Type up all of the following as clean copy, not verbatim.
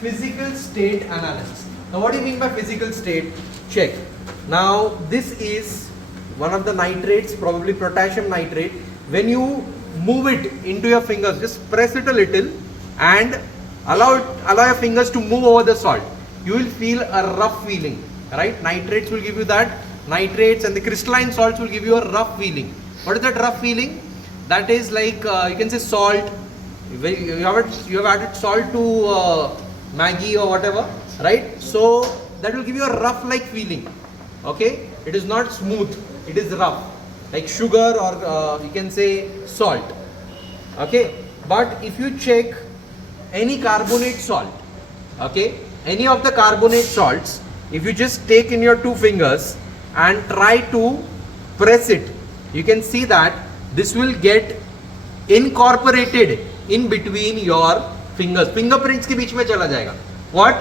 physical state analysis. Now what do you mean by physical state? Check. Now this is one of the nitrates, probably potassium nitrate. When you move it into your fingers, just press it a little and allow your fingers to move over the salt. You will feel a rough feeling, right? Nitrates will give you that. Nitrates and the crystalline salts will give you a rough feeling. What is that rough feeling? That is like you can say salt. You have added salt to Maggi or whatever, right? So that will give you a rough like feeling. Okay, it is not smooth, it is rough, like sugar or you can say salt. Okay, but if you check any carbonate salt, okay, any of the carbonate salts, if you just take in your two fingers and try to press it, you can see that this will get incorporated in between your fingers. Fingerprints के बीच में चला जाएगा. What?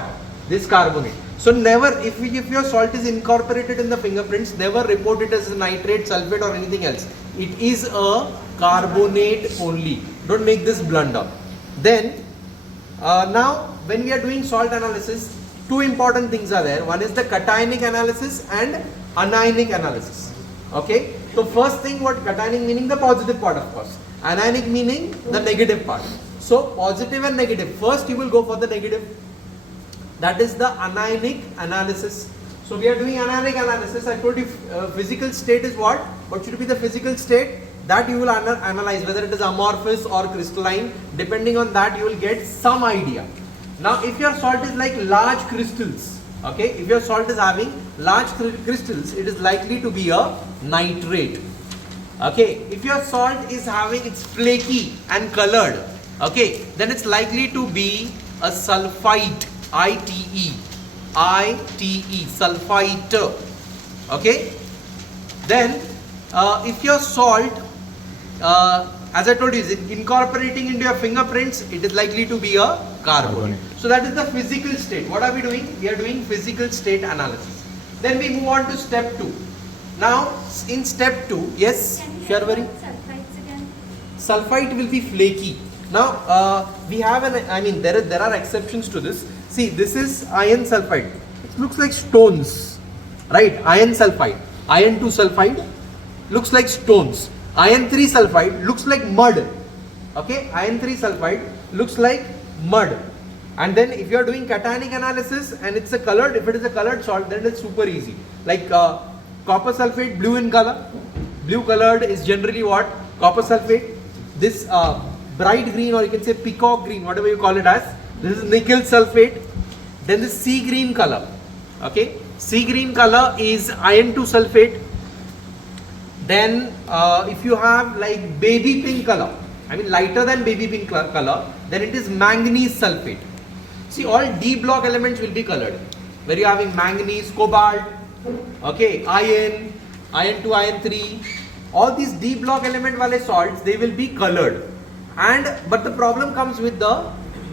This carbonate. So never, if your salt is incorporated in the fingerprints, never report it as a nitrate, sulfate or anything else. It is a carbonate only. Don't make this blunder. Then now when we are doing salt analysis, two important things are there. One is the cationic analysis and anionic analysis. Okay. So first thing, what cationic meaning? The positive part, of course. Anionic meaning the negative part. So positive and negative. First you will go for the negative. That is the anionic analysis. So we are doing anionic analysis. I told you physical state is what? What should be the physical state? That you will analyze whether it is amorphous or crystalline. Depending on that you will get some idea. Now if your salt is like large crystals, okay, if your salt is having large crystals, it is likely to be a nitrate. Okay, if your salt is having, it's flaky and colored, okay, then it's likely to be a sulfite. I-T-E, sulfite. Okay, then if your salt, as I told you, is incorporating into your fingerprints, it is likely to be a carbonate. So that is the physical state. What are we doing? We are doing physical state analysis. Then we move on to step 2. Now in step 2, yes, Sharvari? Sulfites again. Sulfite will be flaky. Now we have there are exceptions to this. See, this is iron sulfide. It looks like stones, right? Iron sulfide, iron 2 sulfide looks like stones. Iron 3 sulfide looks like mud. Okay, iron 3 sulfide looks like mud. And then if you are doing cationic analysis and it's a colored, if it is a colored salt, then it's super easy. Like copper sulfate, blue in color. Blue colored is generally what? Copper sulfate. This bright green, or you can say peacock green, whatever you call it as, this is nickel sulfate. Then the sea green color, okay, sea green color is iron 2 sulfate. Then if you have like baby pink color, lighter than baby pink color, then it is manganese sulfate. See, all D block elements will be colored, where you are having manganese, cobalt, okay, iron, iron 2, iron 3, all these D block element wale salts, they will be colored. But the problem comes with the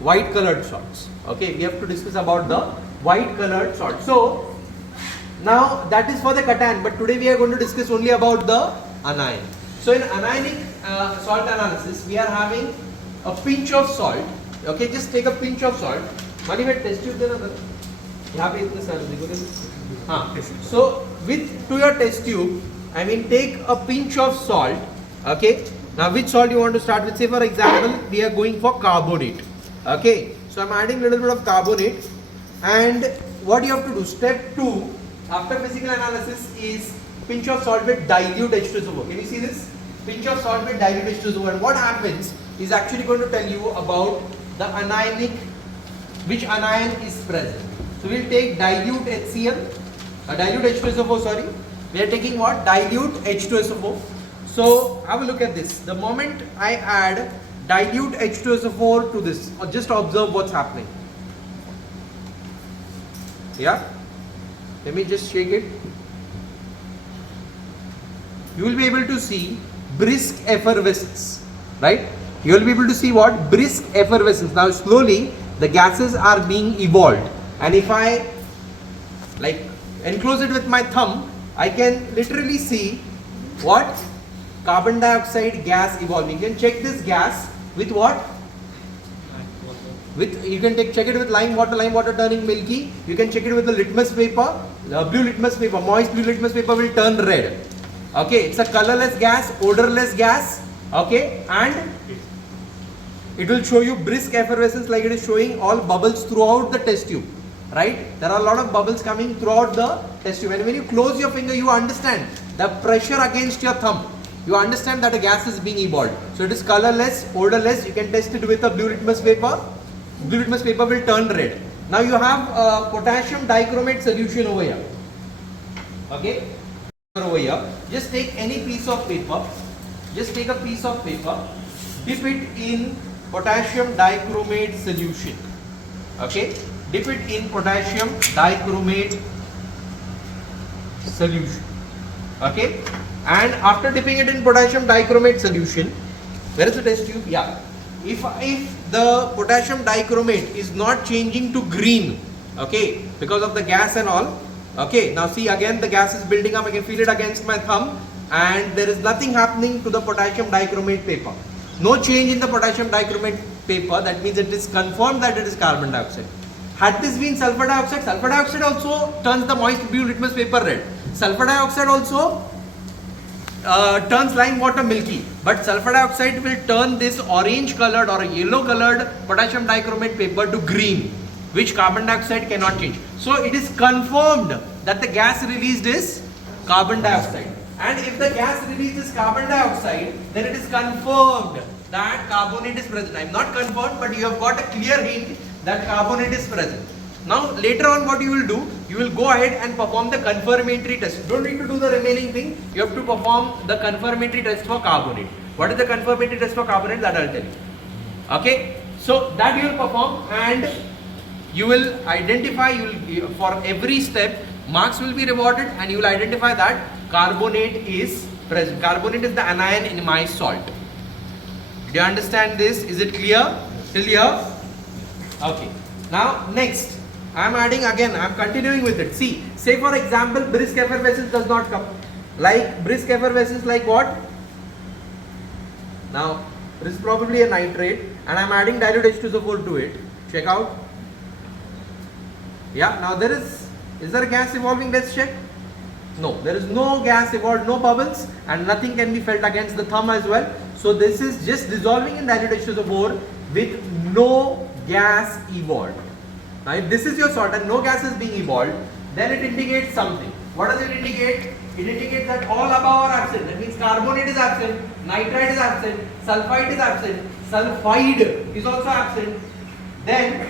white colored salts. Okay, we have to discuss about the white colored salt. So now that is for the cation, but today we are going to discuss only about the anion. So in anionic salt analysis, we are having a pinch of salt. Okay, just take a pinch of salt. Mani mein test tube dena sir. यहाँ पे इतने सारे देखो. हाँ. So to your test tube, take a pinch of salt. Okay. Now which salt you want to start with? Say for example, we are going for carbonate. Okay. So I'm adding little bit of carbonate, and what you have to do, step 2 after physical analysis is pinch of salt with dilute H2SO4. Can you see this? Pinch of salt with dilute H2SO4. And what happens is actually going to tell you about the anionic, which anion is present. So we'll take dilute HCl, dilute H2SO4, sorry. We are taking what? Dilute H2SO4. So have a look at this. The moment I add dilute H2SO4 to this, or just observe what's happening. Yeah, let me just shake it. You will be able to see brisk effervescence, right? You will be able to see what? Brisk effervescence. Now slowly the gases are being evolved, and if I like enclose it with my thumb, I can literally see what? Carbon dioxide gas evolving. You can check this gas with what? With, you can check it with lime water turning milky. You can check it with the litmus paper, blue litmus paper, moist blue litmus paper will turn red. Okay, it's a colorless gas, odorless gas. Okay, and it will show you brisk effervescence, like it is showing all bubbles throughout the test tube. Right? There are a lot of bubbles coming throughout the test tube. And when you close your finger, you understand the pressure against your thumb. You understand that a gas is being evolved. So it is colorless, odorless. You can test it with a blue litmus paper. Blue litmus paper will turn red. Now you have a potassium dichromate solution over here. Okay? Over here. Just take any piece of paper. Just take a piece of paper. Dip it in potassium dichromate solution. Okay? Dip it in potassium dichromate solution. Okay? And after dipping it in potassium dichromate solution, where is the test tube? Yeah. If the potassium dichromate is not changing to green, okay, because of the gas and all, okay, now see again the gas is building up, I can feel it against my thumb, and there is nothing happening to the potassium dichromate paper. No change in the potassium dichromate paper, that means it is confirmed that it is carbon dioxide. Had this been sulfur dioxide also turns the moist blue litmus paper red. Sulfur dioxide also turns lime water milky, but sulfur dioxide will turn this orange colored or yellow colored potassium dichromate paper to green, which carbon dioxide cannot change. So it is confirmed that the gas released is carbon dioxide. And if the gas released is carbon dioxide, then it is confirmed that carbonate is present. I am not confirmed, but you have got a clear hint that carbonate is present. Now later on what you will do, you will go ahead and perform the confirmatory test. You don't need to do the remaining thing, you have to perform the confirmatory test for carbonate. What is the confirmatory test for carbonate? That I will tell you. Okay, so that you will perform and you will identify, for every step marks will be rewarded and you will identify that carbonate is present. Carbonate is the anion in my salt. Do you understand this? Is it clear till here? Okay. Now next, I am adding again, I am continuing with it. See, say for example, brisk effervescence does not come. Like brisk effervescence, like what? Now, this is probably a nitrate and I am adding dilute H2SO4 to it. Check out. Yeah, now is there a gas evolving? Let's check. No, there is no gas evolved, no bubbles, and nothing can be felt against the thumb as well. So this is just dissolving in dilute H2SO4 with no gas evolved. Now if this is your salt and no gas is being evolved, then it indicates something. What does it indicate? It indicates that all above are absent. That means carbonate is absent, nitrite is absent, sulfite is absent, sulfide is also absent. Then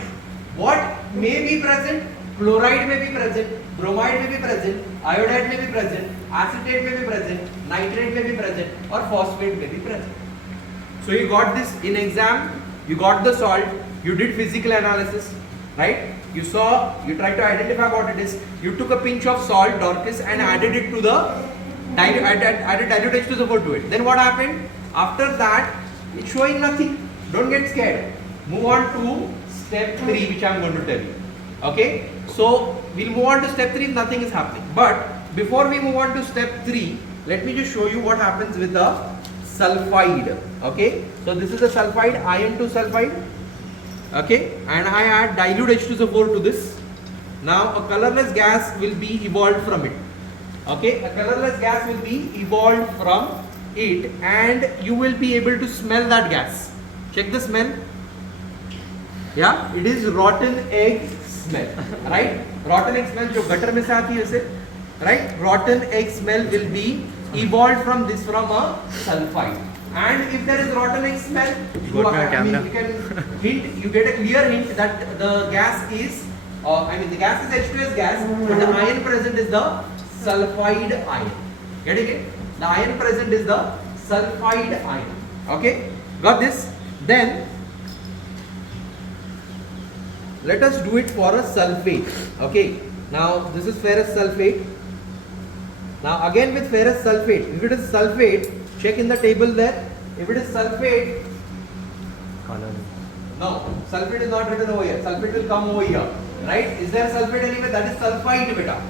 what may be present? Chloride may be present, bromide may be present, iodide may be present, acetate may be present, nitrate may be present, or phosphate may be present. So you got this in exam, you got the salt, you did physical analysis, right? You saw, you tried to identify what it is, you took a pinch of salt, Dorcas, and added it to the added dilute H2SO4 to it. Then what happened? After that, it's showing nothing. Don't get scared. Move on to step 3, which I am going to tell you. Okay? So we'll move on to step 3 if nothing is happening. But before we move on to step 3, let me just show you what happens with the sulfide. Okay? So this is the sulfide, iron 2 sulfide. Okay? And I add dilute H2SO4 to this. Now a colorless gas will be evolved from it. Okay? A colorless gas will be evolved from it and you will be able to smell that gas. Check the smell. Yeah? It is rotten egg smell, right? Rotten egg smell जो gutter में से आती है ऐसे, right? Rotten egg smell will be evolved from this, from a sulfide. And if there is rotten egg smell, you can hint, you get a clear hint that the gas is, the gas is H2S gas, but the ion present is the sulfide ion. Getting it? The ion present is the sulfide ion. Okay? Got this? Then let us do it for a sulfate. Okay, now this is ferrous sulfate. Now again with ferrous sulfate, if it is sulfate, check in the table there. If it is sulfate, no, sulfate is not written over here. Sulfate will come over here, right? Is there sulfate anywhere? That is sulfide beta.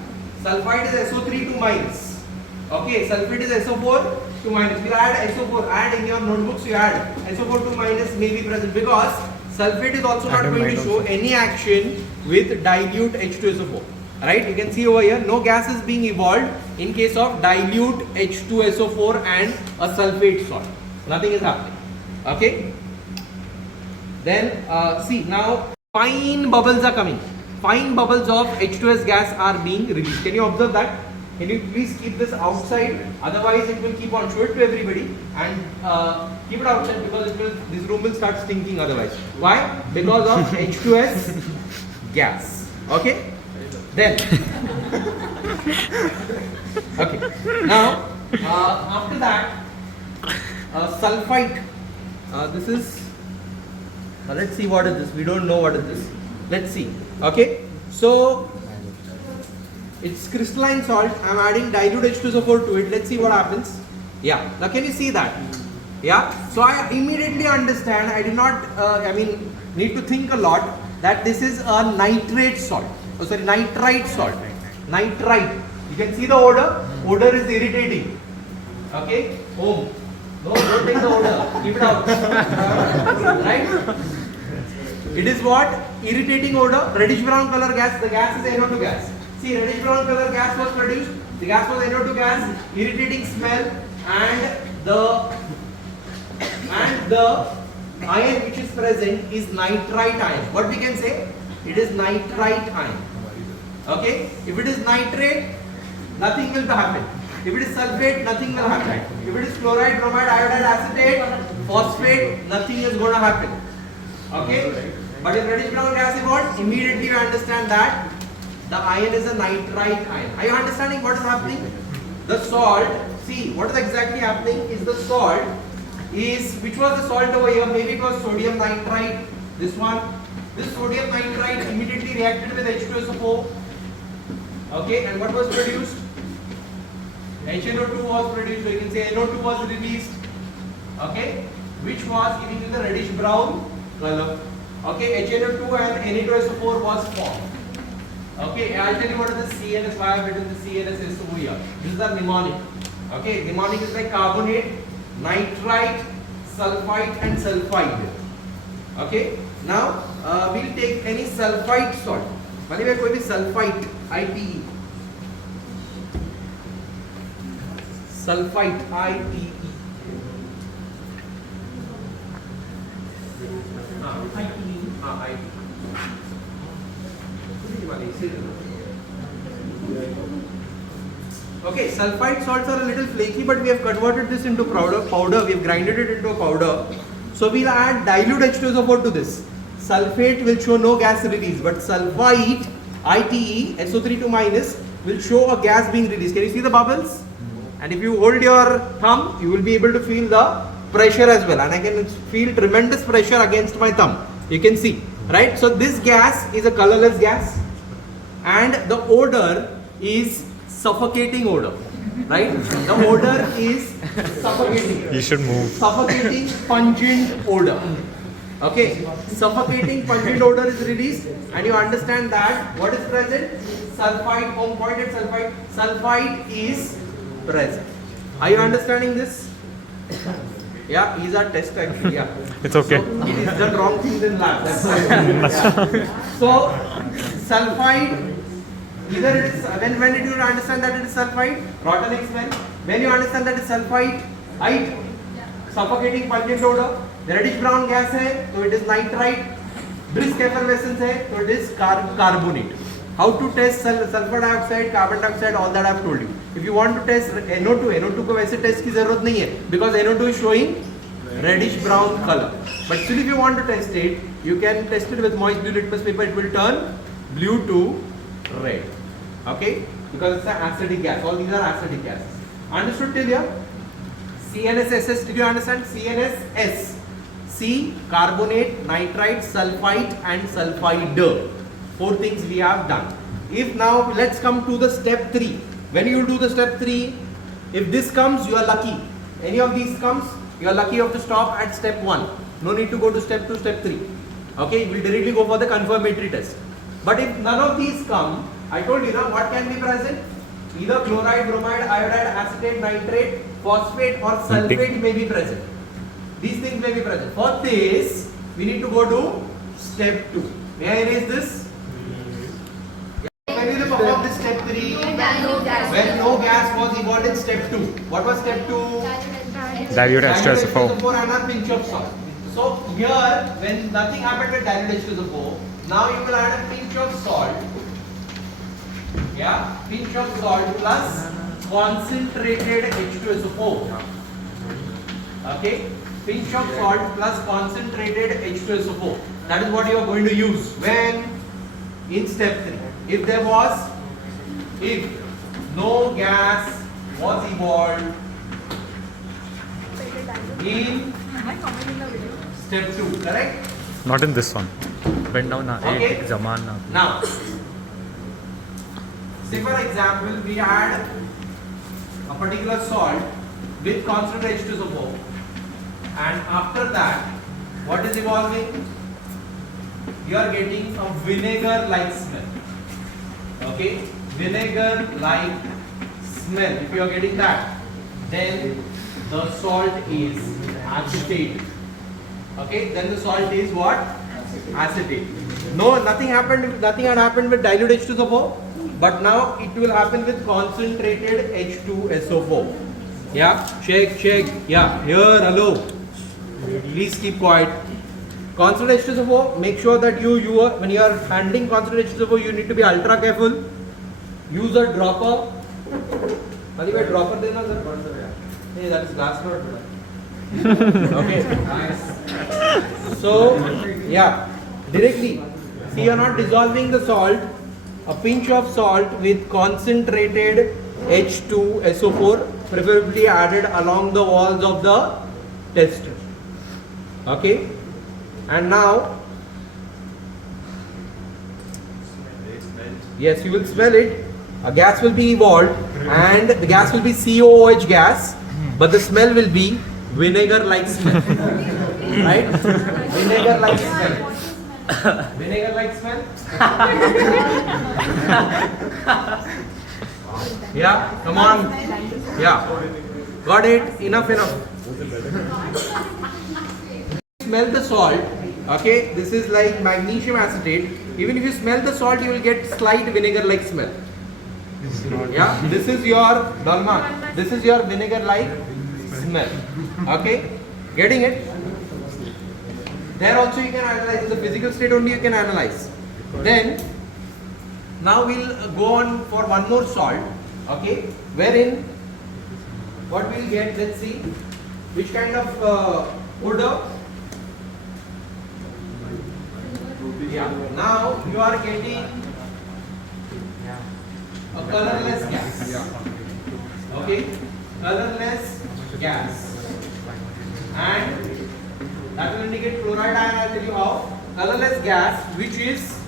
Sulfide is SO3 2 minus. Okay, sulfate is SO4 2 minus. We'll add SO4. Add in your notebooks. You add SO4 2 minus may be present because Sulfate is also not going to show any action with dilute H2SO4. Right? You can see over here, no gas is being evolved in case of dilute H2SO4 and a sulfate salt. Nothing is happening. Okay? Then see, now fine bubbles are coming. Fine bubbles of H2S gas are being released. Can you observe that? Can you please keep this outside? Otherwise, it will keep on show it to everybody and keep it outside because this room will start stinking otherwise. Why? Because of H2S gas. Okay? Then, okay. Now, after that, sulfite. This is. Let's see what is this. We don't know what is this. Let's see. Okay. So it's crystalline salt. I'm adding dilute H2SO4 to it. Let's see what happens. Yeah. Now can you see that? Yeah. So I immediately understand. I do not. Need to think a lot that this is a nitrate salt. Oh, sorry, nitrite salt. Nitrite. You can see the odor. Odor is irritating. Okay. Home. No, don't take the odor. Keep it out. Right? It is what? Irritating odor. Reddish brown color gas. The gas is NO2 gas. See, reddish brown color gas was produced. The gas was NO2 gas. Irritating smell, and the ion which is present is nitrite ion. What we can say? It is nitrite ion. Okay? If it is nitrate, nothing will happen. If it is sulfate, nothing will happen. If it is chloride, bromide, iodide, acetate, phosphate, nothing is going to happen. Okay? But if reddish brown gas evolved, immediately you understand that the ion is a nitrite ion. Are you understanding what is happening? The salt, see what is exactly happening is the salt is, which was the salt over here? Maybe it was sodium nitrite, this one. This sodium nitrite immediately reacted with H2SO4. Okay, and what was produced? HNO2 was produced, so you can say NO2 was released. Okay, which was giving you the reddish brown color. Okay, HNO2 and Na2SO4 was formed. Okay, I'll tell you what is the CNS, why I've written the CNS over here. This is the mnemonic. Okay, mnemonic is like carbonate, nitrite, sulfite and sulfide. Okay, now we'll take any sulfite salt. मानिए कोई भी sulfite, IPE. Sulfite, IPE. Okay, sulfite salts are a little flaky, but we have converted this into powder. We have grinded it into a powder. So we'll add dilute H2SO4 to this. Sulfate will show no gas release, but sulfite, ITE, SO32 minus, will show a gas being released. Can you see the bubbles? And if you hold your thumb, you will be able to feel the pressure as well. And I can feel tremendous pressure against my thumb. You can see, right? So this gas is a colorless gas, and the odor is suffocating odor, right? The odor is suffocating. You should move. Suffocating, pungent odor. Okay, suffocating, pungent odor is released, and you understand that what is present? Sulfide, home point at sulfide. Sulfide is present. Are you understanding this? Yeah, these are tests actually. Yeah. It's okay. So, it is done wrong things in lab. That's why. Yeah. So, sulfide. Either it is when did you understand that it is sulfide? Rotten smell. When you understand that it is sulfide, right? Suffocating pungent odor. Reddish brown gas है, so it is nitrite. Brisk effervescence है, so it is carbonate. How to test sulfur dioxide, carbon dioxide, all that I have told you. If you want to test NO2 को वैसे test की जरूरत नहीं है, because NO2 is showing reddish brown color. But still, if you want to test it, you can test it with moist blue litmus paper. It will turn blue to red. Okay, because it's an acidic gas. All these are acidic gases. Understood till here? CNSS. Did you understand? CNSS. C, carbonate, nitrite, sulfite and sulfide. 4 things we have done. If now let's come to the step 3. When you do the step 3, if this comes, you are lucky. Any of these comes, you are lucky of to stop at step 1. No need to go to step 2, step 3. Okay, you will directly go for the confirmatory test. But if none of these come, I told you now what can be present? Either chloride, bromide, iodide, acetate, nitrate, phosphate or sulfate may be present. These things may be present. For this, we need to go to step 2. May I erase this? When will you perform this step 3? When no gas was evolved in step 2. What was step 2? Dilute H2SO4. H2SO4 and a pinch of salt. So here, when nothing happened with dilute H2SO4, now you will add a pinch of salt. Yeah, pinch of salt plus concentrated H2SO4. Okay, pinch of salt plus concentrated H2SO4. That is what you are going to use when in step 3. If no gas was evolved in step 2, correct? Not in this one. Bend down now. Okay. Zaman now. Now, say for example, we add a particular salt with concentrated H2SO4, and after that, what is evolving? You are getting a vinegar-like smell. Okay, vinegar-like smell. If you are getting that, then the salt is acetate. Okay, then the salt is what? Acetate. No, nothing had happened with dilute H2SO4, but now it will happen with concentrated H2SO4. Yeah, check. Yeah, here, hello. Please keep quiet. Concentrated H2SO4, make sure that when you are handling concentrated H2SO4, you need to be ultra careful. Use a dropper. Anyway, dropper dena sir. Hey, that is glass rod. Okay, nice. So, yeah, directly. See, you are not dissolving the salt. A pinch of salt with concentrated H2SO4, preferably added along the walls of the tester. Okay, and now, yes, you will smell it. A gas will be evolved, and the gas will be COOH gas, but the smell will be vinegar-like smell. Right? Vinegar-like smell. Vinegar-like smell? Yeah, come on. Yeah. Got it? Enough. Smell the salt. Okay, this is like magnesium acetate. Even if you smell the salt, you will get slight vinegar-like smell. Yeah, this is your dalma. This is your vinegar-like smell. Okay, getting it? There also you can analyze. In the physical state only you can analyze. Then, now we'll go on for one more salt. Okay, wherein what we'll get? Let's see which kind of odor. Yeah. Now you are getting a colorless gas. Okay, colorless gas, and that will indicate chloride ion. I'll tell you how. Colorless gas, which is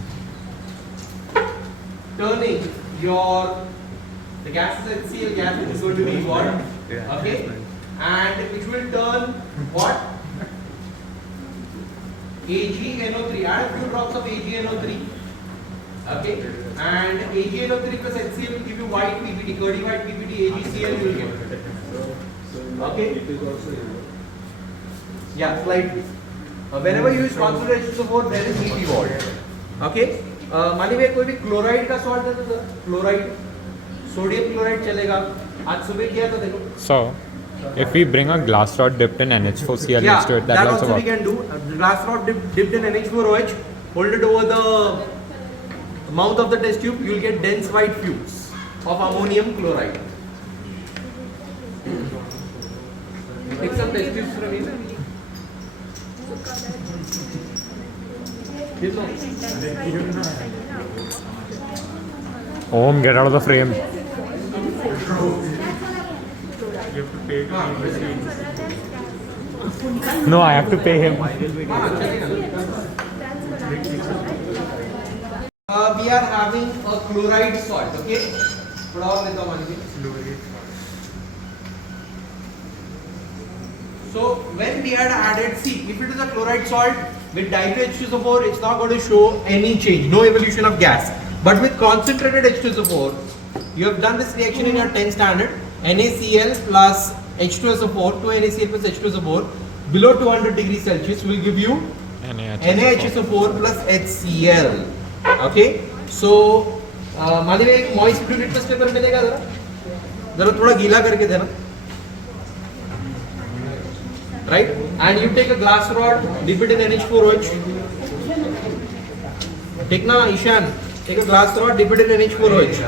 turning the gas is HCl gas, which is going to be evolved. Okay, and which will turn what? AgNO3. Add a few drops of AgNO3. Okay, and AgNO3 plus HCl will give you white PPT, curdy white PPT, AgCl you will get. Okay. Yeah, slightly. Whenever you use concentrated H2SO4, there is heat evolved. Okay. मानी में कोई भी chloride का salt है तो sir chloride sodium chloride चलेगा आज सुबह किया था देखो. So, if we bring a glass rod dipped in NH4Cl next to it, that will also work. We can do. Glass rod dipped in NH4OH, hold it over the mouth of the test tube, you will get dense white fumes of ammonium chloride. Take some test tubes from here. Om, get out of the frame. No, I have to pay him. We are having a chloride salt, okay? थोड़ा और लेता हूँ मान लीजिए. So when we had added, see, if it is a chloride salt with dilute H2SO4, it's not going to show any change, no evolution of gas. But with concentrated H2SO4, you have done this reaction in your 10th standard. NaCl plus H2SO4, 2 NaCl plus H2SO4 below 200 degrees Celsius will give you NaHSO4 plus HCl. Okay, so Madhavi एक moist fluid litmus paper मिलेगा जरा थोड़ा गीला करके देना. Right, and you take a glass rod, dip it in NH4OH. Take na Ishan, take a glass rod, dip it in NH4OH.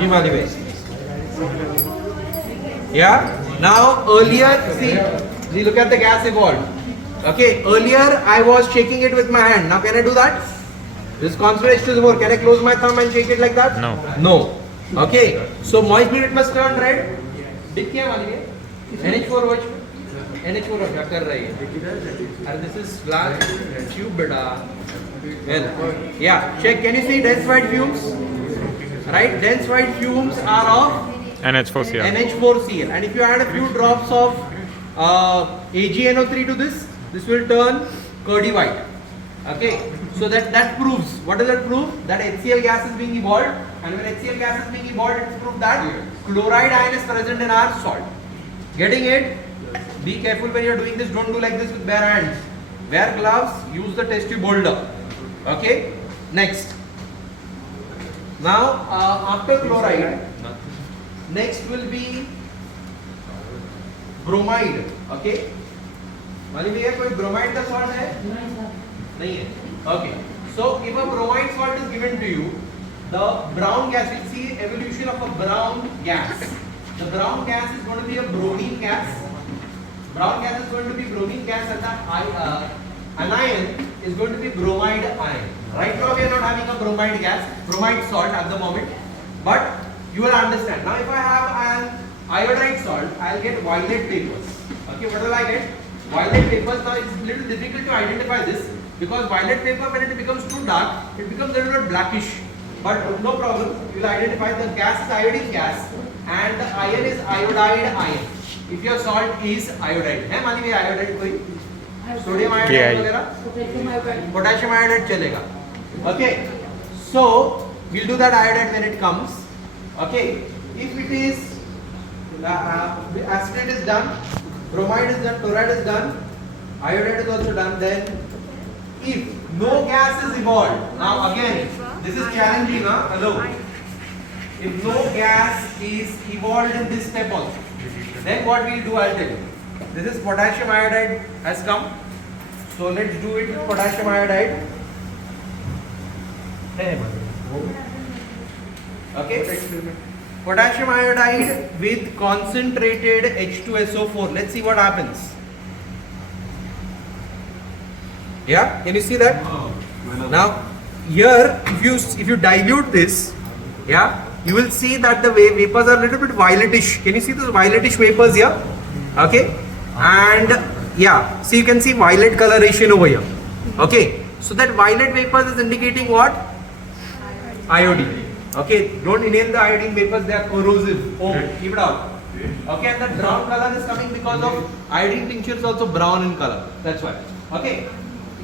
Ye Madhvi. Yeah. Now earlier, see, look at the gas evolved. Okay, earlier I was shaking it with my hand. Now can I do that? This concentration is more. Can I close my thumb and shake it like that? No. No. Okay. So moist fluid must turn red. Dip क्या मानिए? NH4OH. NH4OH क्या कर रही है? And this is glass tube बेटा. Well, yeah. Check. Can you see dense white fumes? Right. Dense white fumes are of NH4Cl. NH4Cl. And if you add a few drops of AgNO3 to this will turn curdy white. Okay. So that proves. What does that prove? That HCl gas is being evolved. And when HCl gas is being evolved, it's proved that chloride ion is present in our salt. Getting it? Be careful when you're doing this. Don't do like this with bare hands. Wear gloves. Use the test tube holder. Okay. Next. Now after chloride, next will be bromide. Okay. माली भैया कोई bromide का salt है? नहीं है. Okay. So if a bromide salt is given to you, the brown gas, you see evolution of a brown gas. The brown gas is going to be a bromine gas. Brown gas is going to be bromine gas and the anion is going to be bromide ion. Right now we are not having a bromide gas, bromide salt at the moment. But you will understand. Now if I have an iodide salt, I will get violet vapors. Okay, what will I get? Violet vapors. Now it's a little difficult to identify this because violet vapor, when it becomes too dark, it becomes a little bit blackish. But no problem, you will identify the gas is iodine gas and the ion is iodide ion. If your salt is iodide, है मानी में iodide कोई? Sodium iodide वगैरह? Potassium iodide चलेगा. Okay, so we'll do that iodide when it comes. Okay, if it is acetate is done, bromide is done, chloride is done, iodide is also done. Then if no gas is evolved, now again this is challenging, huh? Hello. If no gas is evolved in this step also, then what we'll do, I'll tell you. This is potassium iodide has come. So let's do it with potassium iodide. Okay. Potassium iodide with concentrated H2SO4. Let's see what happens. Yeah, can you see that? Now here, if you dilute this, yeah, you will see that the vapors are a little bit violetish. Can you see those violetish vapors here? Okay, and yeah, so you can see violet coloration over here. Okay, so that violet vapors is indicating what? Iodine. Okay, don't inhale the iodine vapors, they are corrosive. Oh, keep it out. Okay, and the brown color is coming because of iodine tincture is also brown in color. That's why. Okay,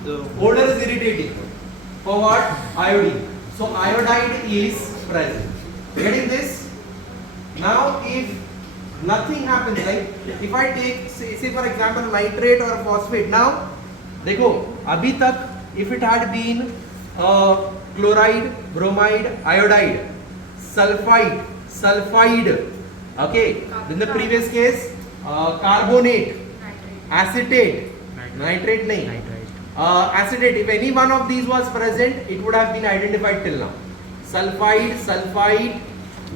the odor is irritating. For what? Iodine. So iodide is present. Getting this? Now if nothing happens, like if I take say for example nitrate or phosphate, now देखो अभी तक if it had been chloride, bromide, iodide, sulfide, okay, in the previous case carbonate, acetate, nitrate nahi, acetate, if any one of these was present, it would have been identified till now. Sulfide,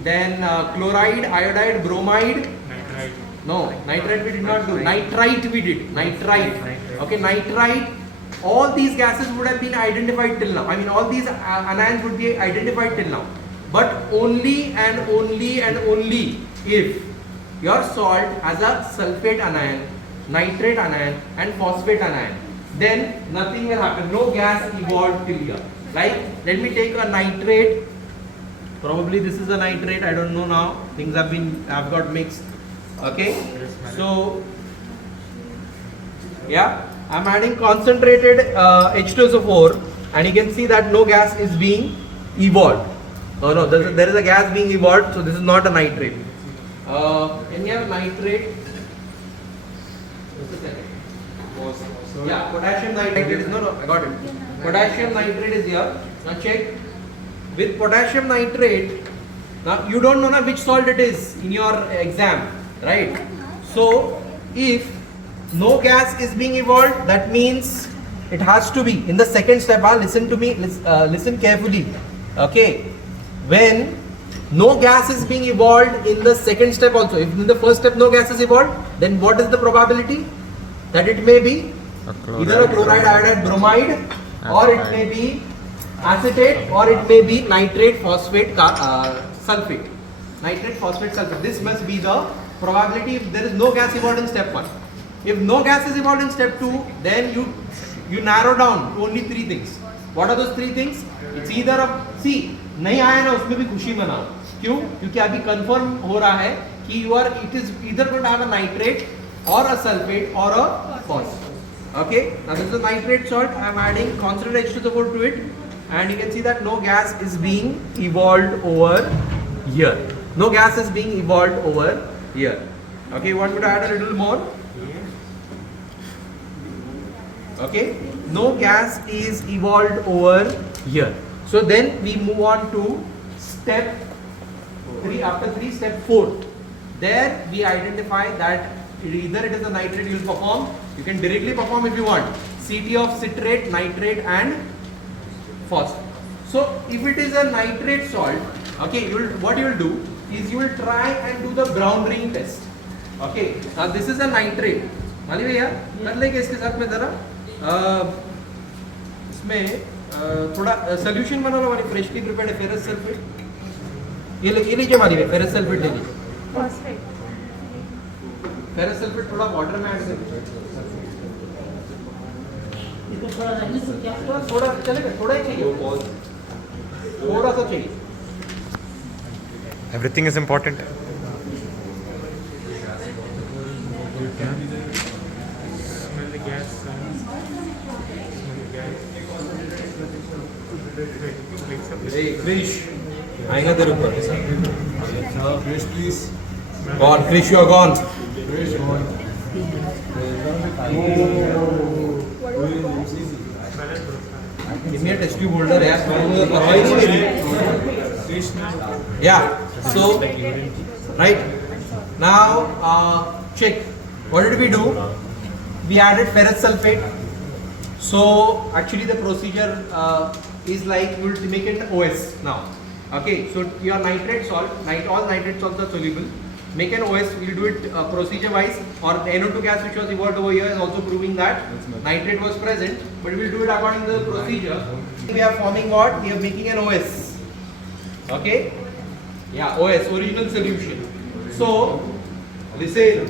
then chloride, iodide, bromide. No, nitrite we did not do. Nitrite we did. Nitrite. Okay, nitrite. All these gases would have been identified till now. I mean, all these anions would be identified till now. But only and only and only if your salt has a sulfate anion, nitrate anion, and phosphate anion, then nothing will happen. No gas evolved till here. Like, let me take a nitrate. Probably this is a nitrate. I don't know now. Things have got mixed. Okay. So, yeah, I'm adding concentrated H2SO4, and you can see that no gas is being evolved. Oh no, there is a gas being evolved. So this is not a nitrate. Can you have nitrate? Just a second. Yeah, potassium nitrate is no, I got it. Potassium nitrate is here. Now check with potassium nitrate. Now you don't know na which salt it is in your exam, right? So if no gas is being evolved, that means it has to be in the second step. Listen to me. Listen carefully. Okay, when no gas is being evolved in the second step also. If in the first step no gas is evolved, then what is the probability that it may be either a chloride, iodide, bromide, or it may be acetate, or it may be nitrate, phosphate, sulfate. Nitrate, phosphate, sulfate. This must be the probability if there is no gas evolved in step 1. If no gas is evolved in step 2, then you narrow down to only 3 things. What are those 3 things? It's either a see नहीं आया ना उसमें भी खुशी मनाओ. क्यों? क्योंकि अभी कंफर्म हो रहा है कि it is either going to have a nitrate or a sulfate or a phosphate. Okay, now this is a nitrate salt. I am adding concentrated H2SO4 to it, and you can see that no gas is being evolved over here. No gas is being evolved over here. Okay, you want me to add a little more? Okay, no gas is evolved over here. So then we move on to step 3. After 3, step 4. There we identify that either it is a nitrate you will perform. You can directly perform if you want. CT of citrate, nitrate and phosphate. So if it is a nitrate salt, okay, what you will do is you will try and do the brown ring test. Okay, now this is a nitrate. माली भैया कर लेंगे इसके साथ में जरा इसमें थोड़ा solution बना लो हमारी फ्रेशली प्रिपेयर्ड फेरस सल्फेट. ये लीजिए माली भैया फेरस सल्फेट ले लीजिए. फेरस सल्फेट थोड़ा वाटर में ऐड कर थोड़ा चलेगा. थोड़ा ही चाहिए, थोड़ा सा चाहिए. Everything is important. Hey, Krish, आएगा तेरे ऊपर. Fresh, please. Gone, Krish, you are gone. Fresh, gone. Give me a test tube holder, यार. परवाह ही नहीं मेरी. Yeah. So, right now, check. What did we do? We added ferrous sulfate. So actually the procedure is like you will make it OS now. Okay, so your nitrate salt, all nitrate salts are soluble. Make an OS. We'll do it procedure wise. Or the NO2 gas which was evolved over here is also proving that nitrate was present. But we'll do it according to the procedure. We are forming what? We are making an OS. Okay. Yeah, OS, original solution. So listen.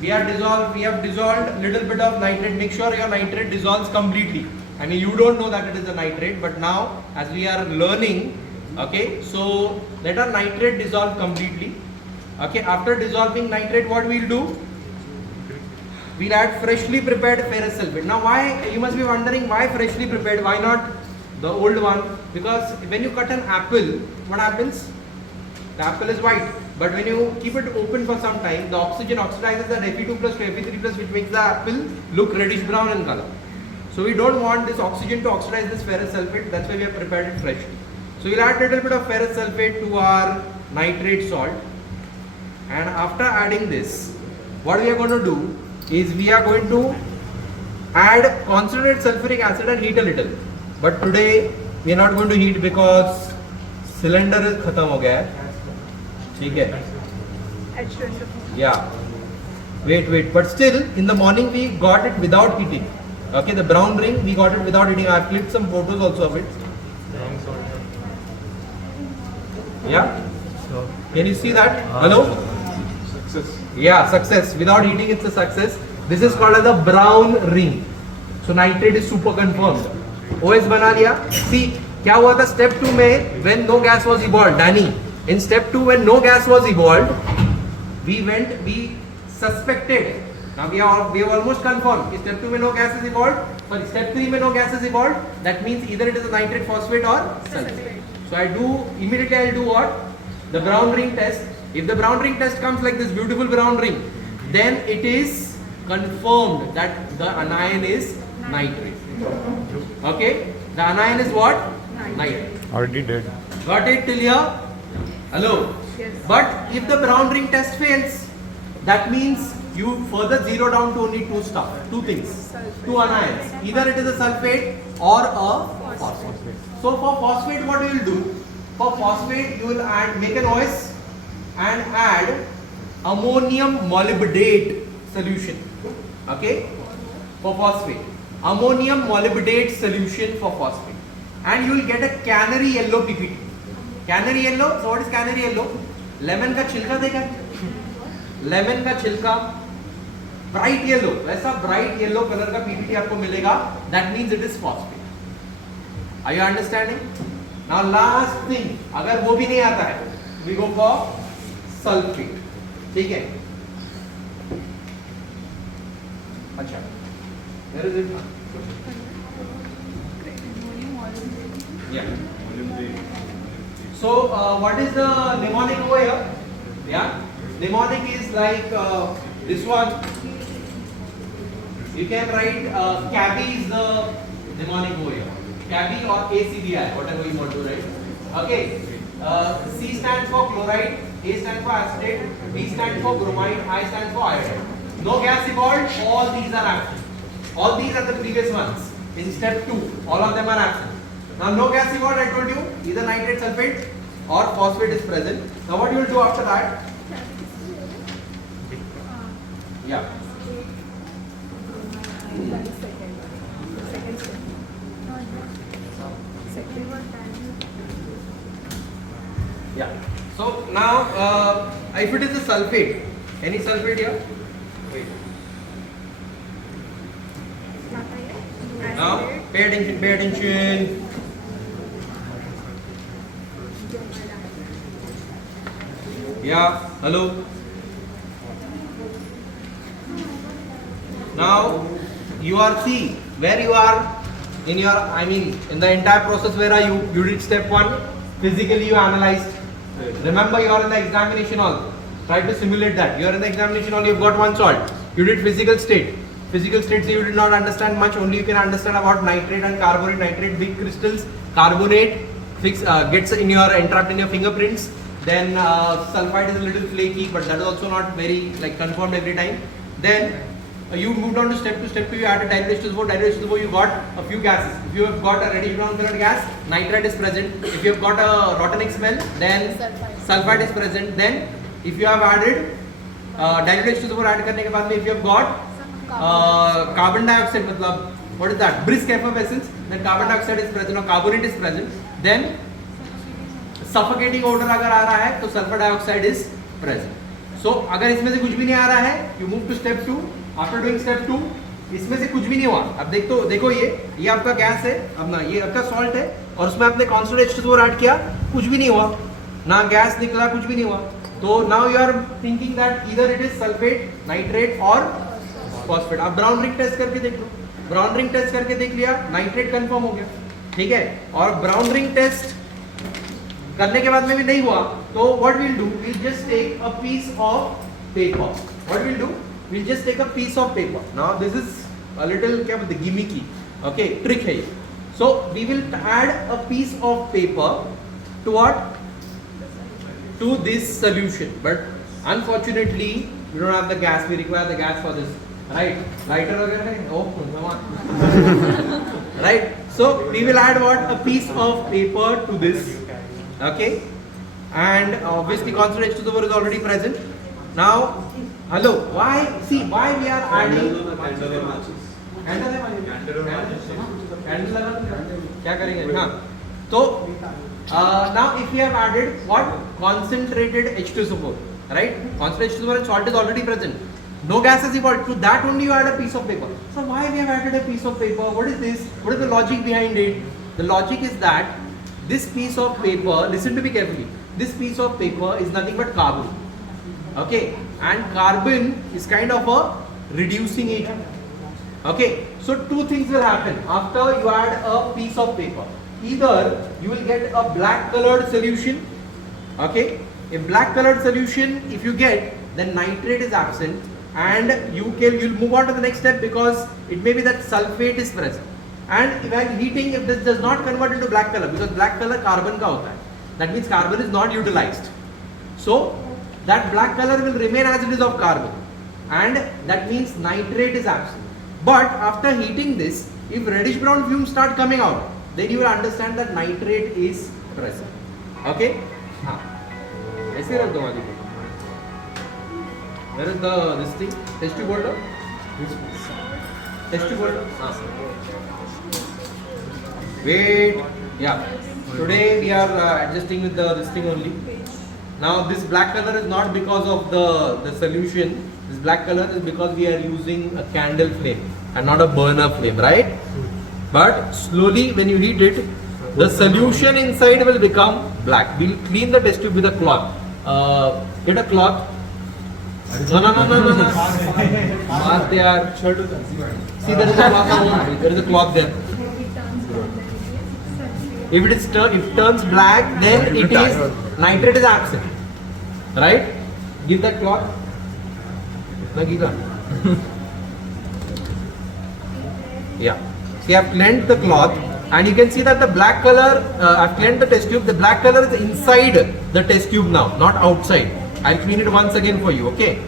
We have dissolved little bit of nitrate. Make sure your nitrate dissolves completely. I mean, you don't know that it is a nitrate, but now as we are learning, okay, so let our nitrate dissolve completely. Okay, after dissolving nitrate, what we'll do? We'll add freshly prepared ferrous sulfate. Now, why? You must be wondering why freshly prepared? Why not the old one? Because when you cut an apple, what happens? The apple is white. But when you keep it open for some time, the oxygen oxidizes that Fe2 plus to Fe3 plus, which makes the apple look reddish brown in color. So we don't want this oxygen to oxidize this ferrous sulfate. That's why we have prepared it fresh. So we'll add a little bit of ferrous sulfate to our nitrate salt. And after adding this, what we are going to do is we are going to add concentrated sulfuric acid and heat a little. But today we are not going to heat because cylinder is khatam ho gaya hai. ठीक है. Yeah. Wait. But still, in the morning we got it without heating. Okay, the brown ring we got it without heating. I've clicked some photos also of it. Yeah. Can you see that? Hello. Success. Yeah, success. Without heating, it's a success. This is called as a brown ring. So nitrate is super confirmed. OS बना लिया. See, क्या हुआ था step 2 में when no gas was evolved, Danny. In step 2, when no gas was evolved, we suspected. Now we have almost confirmed. In step 2 when no gas is evolved, but step 3 when no gas is evolved, that means either it is a nitrate, phosphate or sulfate. So I'll do what? The brown ring test. If the brown ring test comes like this beautiful brown ring, then it is confirmed that the anion is nitrate. Okay, the anion is what? Nitrate. Already did. Got it till here? Hello? Yes. But if the brown ring test fails, that means you further zero down to only two things, Sulfate. two anions. Either it is a sulfate or a phosphate. So for phosphate, what you will do? For phosphate, you will make an OS and add ammonium molybdate solution. Okay? For phosphate, ammonium molybdate solution for phosphate, and you will get a canary yellow PPT. Canary yellow. So what is canary yellow? Lemon का छिलका देखा? Lemon का छिलका, bright yellow. वैसा bright yellow color का PPT आपको मिलेगा. That means it is phosphate. Are you understanding? Now last thing, अगर वो भी नहीं आता है, we go for sulfate. ठीक है? अच्छा. Where is it? Yeah. So what is the mnemonic over here? Yeah, mnemonic is like this one. You can write CABI is the mnemonic over here. CABI or ACBI, whatever you want to write. Okay. C stands for chloride, A stands for acetate, B stands for bromide, I stands for iodide. No gas evolved. All these are absent. All these are the previous ones. In step 2, all of them are absent. Now no gas evolved, I told you, either nitrate, sulfate or phosphate is present. Now what you will do after that? Yeah. Yeah. So now if it is a sulfate, any sulfate here? Wait. Now pay attention, pay attention. Yeah, hello. Now you are see where you are in your, I mean in the entire process. Where are you? You did step 1, physically you analyzed. Remember you are in the examination hall. Try to simulate that. You are in the examination hall, you've got one salt. You did physical state. Physical state, so you did not understand much, only you can understand about nitrate and carbonate. Nitrate, big crystals, carbonate gets in your entrapped in your fingerprints. Then sulfide is a little flaky, but that is also not very like confirmed every time. Then you moved on to step 2. Step 2, you added dilute H2SO4. Dilute H2SO4, you got a few gases. If you have got a reddish brown colored gas, nitrate is present. If you have got a rotten smell, then sulfide is present. Then if you have added dilute H2SO4 add करने के बाद में, if you have got carbon dioxide, मतलब what is that? Brisk effervescence. Then carbon dioxide is present or carbonate is present. Then suffocating odor अगर आ रहा है तो sulfur dioxide is present. So अगर इसमें से कुछ भी नहीं आ रहा है, you move to step 2. After doing step 2, इसमें से कुछ भी नहीं हुआ. अब देखो ये आपका गैस है, अब ना ये आपका सॉल्ट है और उसमें आपने कॉन्स्टेंट H2SO4 ऐड किया, कुछ भी नहीं हुआ, ना गैस निकला, कुछ भी नहीं हुआ. तो now you are thinking that either it is sulfate, nitrate or phosphate. आप ब्राउन रिंग टेस्ट करके देख लो. ब्राउन रिंग टेस्ट करके देख लिया, नाइट्रेट कंफर्म हो गया. ठीक है. और ब्राउन रिंग टेस्ट करने के बाद में भी नहीं हुआ तो what we'll do, we'll just take a piece of paper. What we'll do, we'll just take a piece of paper. Now this is a little क्या बोलते हैं, gimmicky, okay, trick है. So we will add a piece of paper to what? To this solution. But unfortunately we don't have the gas. We require the gas for this. Right? Lighter वगैरह है? Oh, come on. Right? So we will add what? A piece of paper to this. Okay, and obviously concentrate H2SO4 is already present. Now, hello, why we are adding candle लगा क्या करेंगे? हाँ, तो now if we have added what? Concentrated H2SO4, right? Concentrated H2SO4 and salt is already present. No gas is evolved. To that only you add a piece of paper. So why we have added a piece of paper? What is this? What is the logic behind it? The logic is that this piece of paper, listen to me carefully, this piece of paper is nothing but carbon. Okay, and carbon is kind of a reducing agent. Okay, so two things will happen after you add a piece of paper. Either you will get a black colored solution. Okay, a black colored solution if you get, then nitrate is absent, and you'll move on to the next step because it may be that sulfate is present. And while heating, if this does not convert into black color, because black color carbon ka hota hai, that means carbon is not utilized. So that black color will remain as it is of carbon, and that means nitrate is absent. But after heating this, if reddish brown fumes start coming out, then you will understand that nitrate is present. Okay? ऐसे रख दो वाली को. Where is this thing? Test tube holder? Test tube holder? Wait. Yeah. Today we are adjusting with this thing only. Now this black color is not because of the solution. This black color is because we are using a candle flame and not a burner flame, right? But slowly when you heat it, the solution inside will become black. We'll clean the test tube with a cloth. Get a cloth. No. Maat yaar. See, there is a cloth. There is a cloth there. If it turns black, then it is nitrate is absent. Right? Give that cloth. Yeah. See, I have cleansed the cloth, and you can see that the black color, I've cleansed the test tube, the black color is inside the test tube now, not outside. I'll clean it once again for you, okay?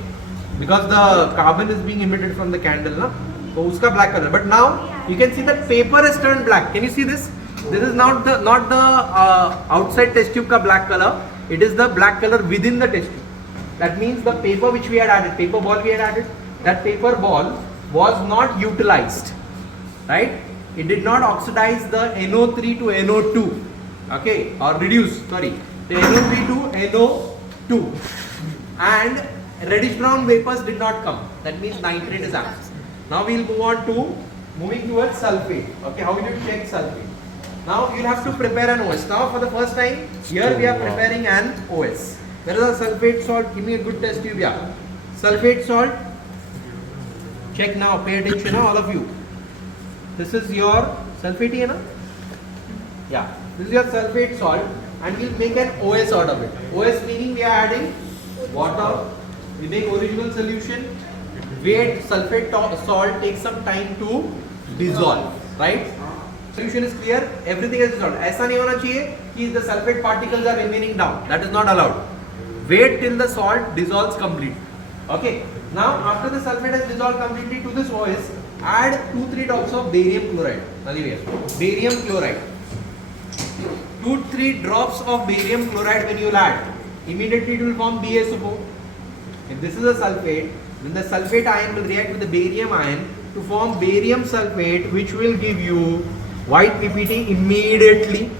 Because the carbon is being emitted from the candle, na? So uska black color. But now you can see that paper has turned black. Can you see this? This is not the outside test tube ka black color. It is the black color within the test tube. That means the paper which we had added, paper ball we had added, that paper ball was not utilized, right? It did not oxidize the NO3 to NO2, okay, or reduce, sorry, the NO3 to NO2, and reddish brown vapors did not come. That means nitrate is absent. Now we will moving towards sulfate. Okay, how will you check sulfate? Now you will have to prepare an OS. Now for the first time, here we are preparing an OS. Where is the sulfate salt? Give me a good test tube, yeah. Sulfate salt. Check now, pay attention, all of you. This is your sulfate, na? Yeah. This is your sulfate salt, and we'll make an OS out of it. OS meaning we are adding water. We make original solution. Wait, sulfate salt takes some time to dissolve, right? Solution is clear. Everything is dissolved. ऐसा नहीं होना चाहिए कि the sulfate particles are remaining down. That is not allowed. Wait till the salt dissolves completely. Okay. Now after the sulfate has dissolved completely to this OS, add 2-3 drops of barium chloride. Barium chloride. 2-3 drops of barium chloride when you will add, immediately it will form BaSO4. If this is a sulfate, then the sulfate ion will react with the barium ion to form barium sulfate, which will give you white PPT immediately.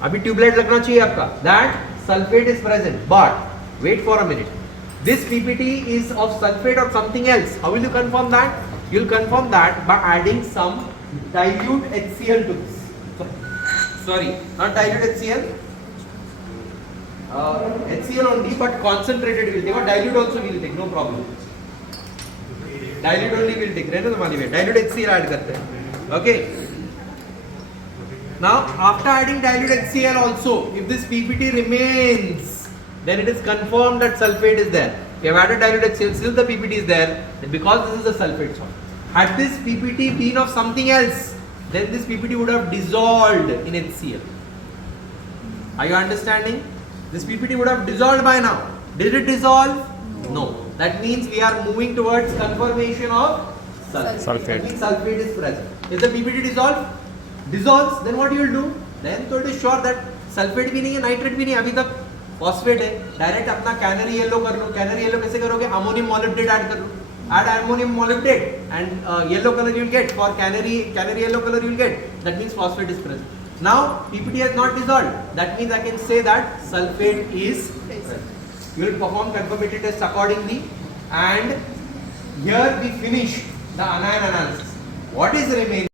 Abhi tubelite lagna chahiye aapka that sulfate is present, but wait for a minute. This PPT is of sulfate or something else. How will you confirm that? You will confirm that by adding some dilute HCl to this. Sorry, not dilute HCl. HCl only, but concentrated will take, or dilute also will take, no problem. Dilute only will take. Dilute HCl add karte hain. Okay. Now after adding dilute HCl also, if this PPT remains, then it is confirmed that sulfate is there. If you have added dilute HCl, still the PPT is there, then because this is a sulfate salt. Had this PPT been of something else, then this PPT would have dissolved in HCl. Are you understanding? This PPT would have dissolved by now. Did it dissolve? No. That means we are moving towards confirmation of sulfate. That means sulfate is present. If the PPT dissolves, then what you will do? Then so it is sure that sulfate भी नहीं है, nitrate भी नहीं है, अभी तक phosphate है. Direct अपना canary yellow कर लो. Canary yellow कैसे करोगे? Ammonium molybdate add कर लो. Add ammonium molybdate and yellow color you will get. For canary yellow color you will get. That means phosphate is present. Now PPT has not dissolved. That means I can say that sulfate is present. You will perform confirmatory test accordingly, and here we finish the anion analysis. What is remaining?